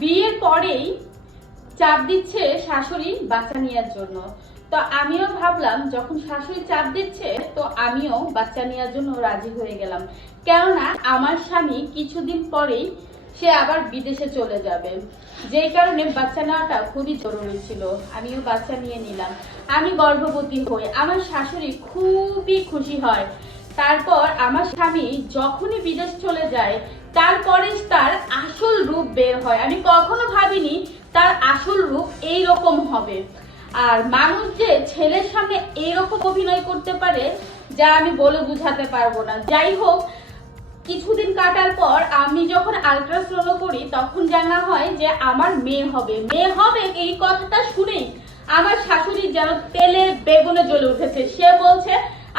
বিয়ের পরেই চাপ দিচ্ছে শাশুড়ি বাচ্চা নেওয়ার জন্য। তো আমিও ভাবলাম যখন শাশুড়ি চাপ দিচ্ছে তো আমিও বাচ্চা নেওয়ার জন্য রাজি হয়ে গেলাম। কেননা আমার স্বামী কিছুদিন পরেই সে আবার বিদেশে চলে যাবে, যেই কারণে বাচ্চা নেওয়াটা খুবই জরুরি ছিল। আমিও বাচ্চা নিয়ে নিলাম। আমি গর্ভবতী হই, আমার শাশুড়ি খুবই খুশি হয়। তারপর আমার স্বামী যখনই বিদেশ চলে যায় তারপরে তার আসল রূপ বের হয়। আমি কখনো ভাবিনি তার আসল রূপ এইরকম হবে। আর মানুষ যে ছেলের সামনে এইরকম অভিনয় করতে পারে যা আমি বলে বুঝাতে পারবো না। যাই হোক, কিছুদিন কাটার পর আমি যখন আল্ট্রাসাউন্ড করি তখন জানা হয় যে আমার মেয়ে হবে। মেয়ে হবে এই কথাটা শুনেই আমার শাশুড়ি যেন তেলে বেগুনে জ্বলে উঠেছে। সে বলছে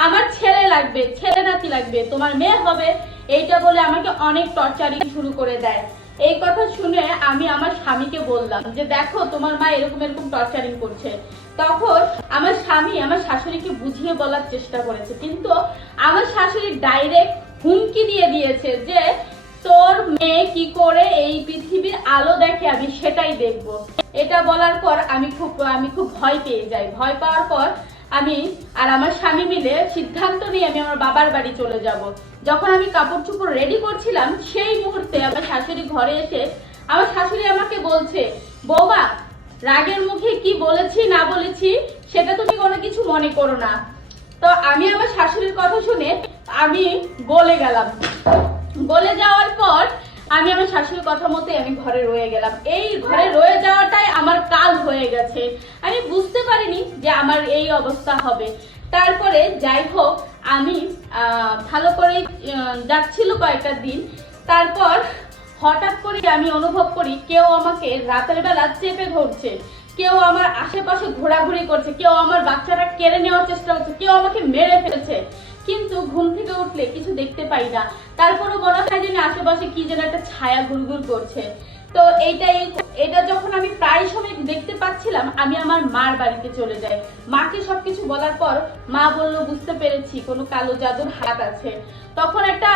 আমার ছেলে লাগবে, ছেলে নাতি লাগবে, তোমার মেয়ে হবে, এইটা বলে আমাকে অনেক টর্চারিং শুরু করে দেয়। এই কথা শুনে আমি আমার স্বামীকে বললাম যে দেখো তোমার মা এরকম এরকম টর্চারিং করছে। তখন আমার স্বামী আমার শাশুড়িকে বুঝিয়ে বলার চেষ্টা করেছে, কিন্তু আমার শাশুড়ি ডাইরেক্ট হুমকি দিয়ে দিয়েছে যে তোর মেয়ে কি করে এই পৃথিবীর আলো দেখে আমি সেটাই দেখব। এটা বলার পর আমি খুব ভয় পেয়ে যাই। ভয় পাওয়ার পর আমি আর আমার স্বামী মিলে সিদ্ধান্ত নিয়ে আমি আমার বাবার বাড়ি চলে যাব। যখন আমি কাপড় চোপড় রেডি করছিলাম সেই মুহূর্তে আমার শাশুড়ি ঘরে এসে আমার শাশুড়ি আমাকে বলছে, বৌমা রাগের মুখে কি বলেছি না বলেছি সেটা তুমি কোনো কিছু মনে করো না। তো আমি আমার শাশুড়ির কথা শুনে আমি গলে গেলাম। গলে যাওয়ার পর আমি আমার শাশুড়ির কথা মতো আমি ঘরে রয়ে গেলাম। এই ঘরে রয়ে যাওয়াটাই আমার কাল হয়ে গেছে। আমি বুঝতে পারিনি যে আমার এই অবস্থা হবে। তারপরে যাই হোক, আমি ভালো করে যাচ্ছিল কয়েকটা দিন। তারপর হঠাৎ করে আমি অনুভব করি কেউ আমাকে রাতের বেলা চেপে ধরছে, কেউ আমার আশেপাশে ঘোরাঘুরি করছে, কেউ আমার বাচ্চাটা কেড়ে নেওয়ার চেষ্টা করছে, কেউ আমাকে মেরে ফেলেছে। কিন্তু ঘুম থেকে উঠলে কিছু দেখতে পাই না। তারপরও মনে হয় যেন আশেপাশে কি যেন একটা ছায়া ঘুরঘুর করছে। তো এটা যখন আমি প্রায় সময় দেখতে পাচ্ছিলাম আমি আমার মার বাড়িতে চলে যাই। মাকে সবকিছু বলার পর মা বলল বুঝতে পেরেছি কোনো কালো জাদুর হাত আছে। তখন একটা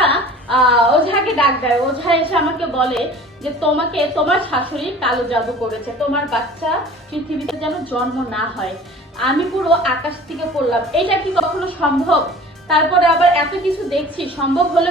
ওঝাকে ডাক দেয়। ওঝা এসে আমাকে বলে যে তোমাকে তোমার শাশুড়ি কালো জাদু করেছে, তোমার বাচ্চা পৃথিবীতে যেন জন্ম না হয়। আমি পুরো আকাশ থেকে পড়লাম, এটা কি কখনো সম্ভব? তারপরে আবার এত কিছু দেখছি, সম্ভব হলে